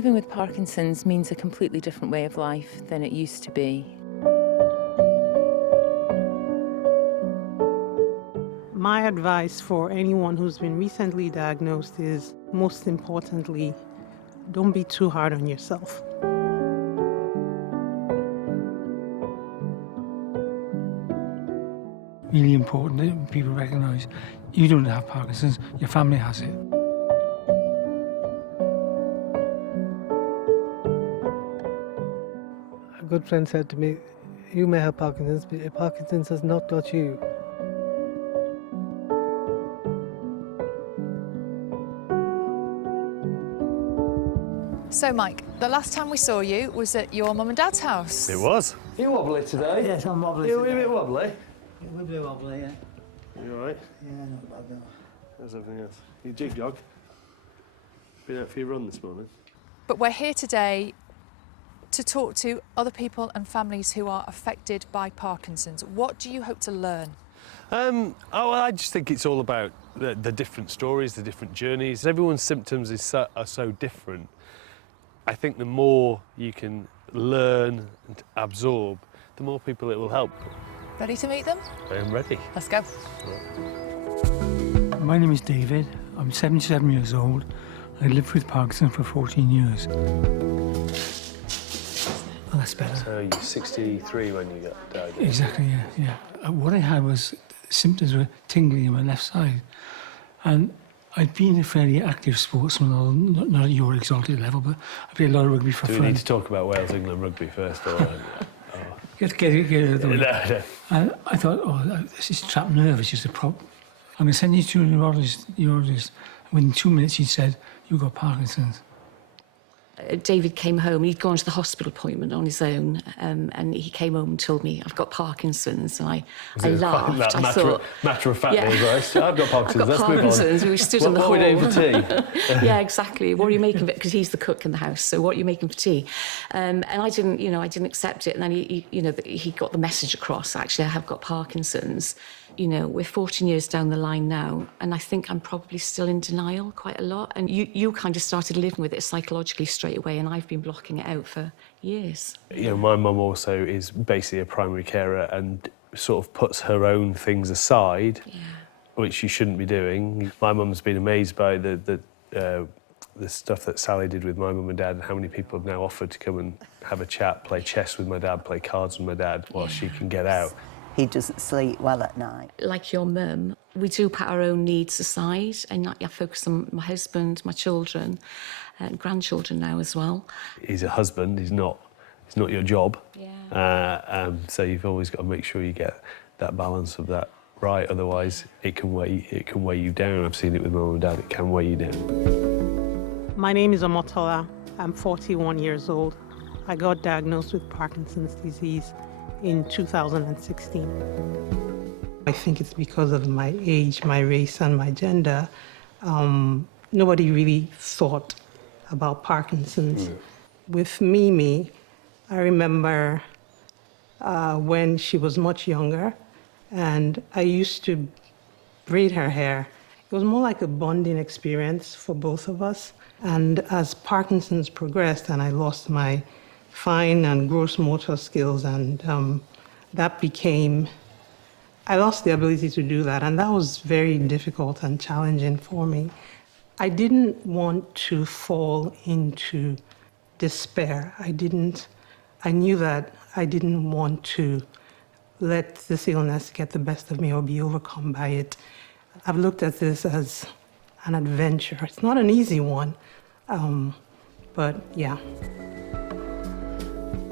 Living with Parkinson's means a completely different way of life than it used to be. My advice for anyone who's been recently diagnosed is, most importantly, don't be too hard on yourself. Really important that people recognise you don't have Parkinson's, your family has it. A good friend said to me, you may have Parkinson's, but Parkinson's has not got you. So, Mike, the last time we saw you was at your mum and dad's house. It was. Are you wobbly today? Yes, I'm wobbly You're today. a bit wobbly. We'll be wobbly, yeah. You all right? Yeah, not bad though. How's everything else? You jig dog? Been out for your run this morning? But we're here today to talk to other people and families who are affected by Parkinson's. What do you hope to learn? I just think it's all about the different stories, the different journeys. Everyone's symptoms are so different. I think the more you can learn and absorb, the more people it will help. Ready to meet them? I am ready. Let's go. My name is David. I'm 77 years old. I lived with Parkinson for 14 years. Oh, that's better. So you're 63 when you got diagnosed? Exactly, yeah. What I had was symptoms were tingling in my left side. And I'd been a fairly active sportsman, although not at your exalted level, but I played a lot of rugby for Do fun. we need to talk about Wales-England rugby first? Or, Get it out of the way. No. And I thought, oh, this is trapped nerve, it's just a problem. I'm going to send you to a neurologist. Within 2 minutes, he said, you've got Parkinson's. David came home. He'd gone to the hospital appointment on his own, and he came home and told me, I've got Parkinson's, and I laughed. I thought, matter of fact, yeah. I've got Parkinson's. I've got Let's Parkinson's. move on. We stood in the hall. What are we doing for tea? Yeah, exactly. What are you making? Because he's the cook in the house. So what are you making for tea? And I didn't accept it. And then he got the message across. Actually, I have got Parkinson's. You know, we're 14 years down the line now, and I think I'm probably still in denial quite a lot. And you kind of started living with it psychologically straight away, and I've been blocking it out for years. You know, my mum also is basically a primary carer and sort of puts her own things aside, which she shouldn't be doing. My mum's been amazed by the stuff that Sally did with my mum and dad, and how many people have now offered to come and have a chat, play chess with my dad, play cards with my dad while she can get out. He doesn't sleep well at night. Like your mum, we do put our own needs aside, and I focus on my husband, my children, and grandchildren now as well. He's a husband. He's not your job. Yeah. So you've always got to make sure you get that balance of that right. Otherwise, it can weigh you down. I've seen it with my mum and dad. It can weigh you down. My name is Omotola. I'm 41 years old. I got diagnosed with Parkinson's disease in 2016. I think it's because of my age, my race, and my gender. Nobody really thought about Parkinson's. With Mimi, I remember when she was much younger, and I used to braid her hair. It was more like a bonding experience for both of us. And as Parkinson's progressed and I lost my fine and gross motor skills, and I lost the ability to do that, and that was very difficult and challenging for me. I didn't want to fall into despair. I knew that I didn't want to let this illness get the best of me or be overcome by it. I've looked at this as an adventure. It's not an easy one, but yeah.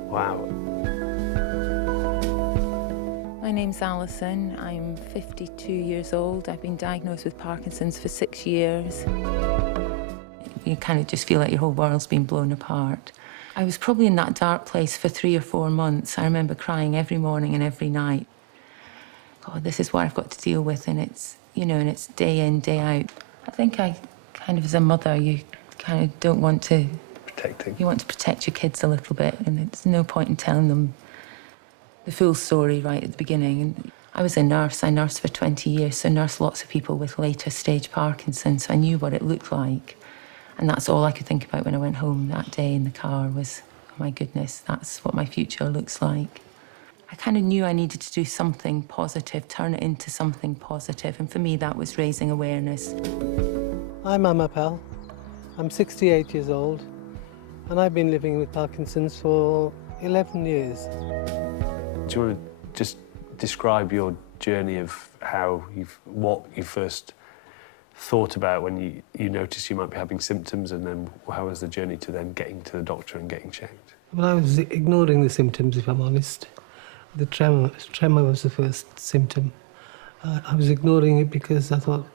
Wow. My name's Alison. I'm 52 years old. I've been diagnosed with Parkinson's for 6 years. You kind of just feel like your whole world's been blown apart. I was probably in that dark place for 3 or 4 months. I remember crying every morning and every night. God, this is what I've got to deal with, and it's, and it's day in, day out. I think I kind of, as a mother, you kind of don't want to... Protecting. You want to protect your kids a little bit, and it's no point in telling them the full story right at the beginning. And I was a nurse. I nursed for 20 years, so nursed lots of people with later stage Parkinson's, so I knew what it looked like. And that's all I could think about when I went home that day in the car was, oh my goodness, that's what my future looks like. I kind of knew I needed to do something positive, turn it into something positive, and for me that was raising awareness. I'm Amarpal. I'm 68 years old, and I've been living with Parkinson's for 11 years. Do you want to just describe your journey of what you first thought about when you noticed you might be having symptoms, and then how was the journey to then getting to the doctor and getting checked? Well, I was ignoring the symptoms, if I'm honest. The tremor was the first symptom. I was ignoring it because I thought,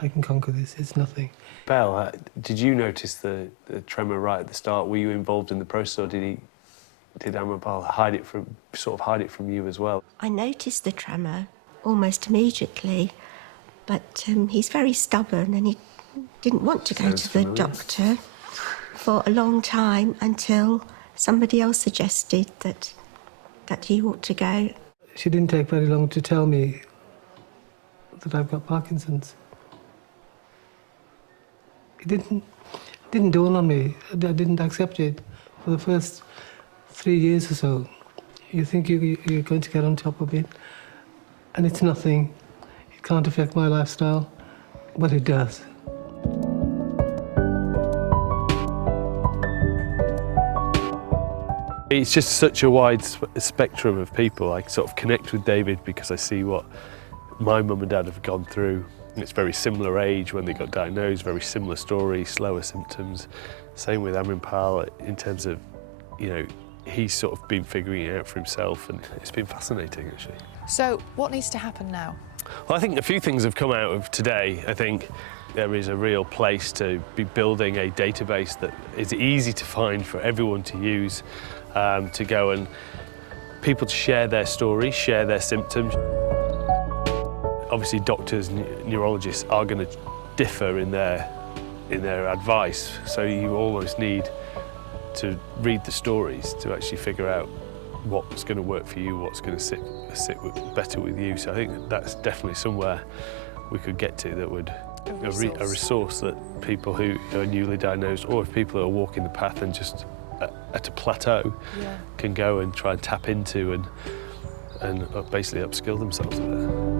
I can conquer this, it's nothing. Belle, did you notice the tremor right at the start? Were you involved in the process, or did Amarpal hide it from you as well? I noticed the tremor almost immediately, but he's very stubborn and he didn't want to go to the doctor for a long time until somebody else suggested that he ought to go. She didn't take very long to tell me that I've got Parkinson's. It didn't dawn on me. I didn't accept it for the first 3 years or so. You think you're going to get on top of it, and it's nothing. It can't affect my lifestyle, but it does. It's just such a wide spectrum of people. I sort of connect with David because I see what my mum and dad have gone through. It's very similar age when they got diagnosed, very similar story, slower symptoms. Same with Amarpal in terms of, he's sort of been figuring it out for himself, and it's been fascinating, actually. So what needs to happen now? Well, I think a few things have come out of today. I think there is a real place to be building a database that is easy to find for everyone to use, to go and people to share their stories, share their symptoms. Obviously, doctors, neurologists are going to differ in their advice, so you almost need to read the stories to actually figure out what's going to work for you, what's going to sit better with you. So I think that's definitely somewhere we could get to that would a resource that people who are newly diagnosed, or if people who are walking the path and just at a plateau, can go and try and tap into and basically upskill themselves with it.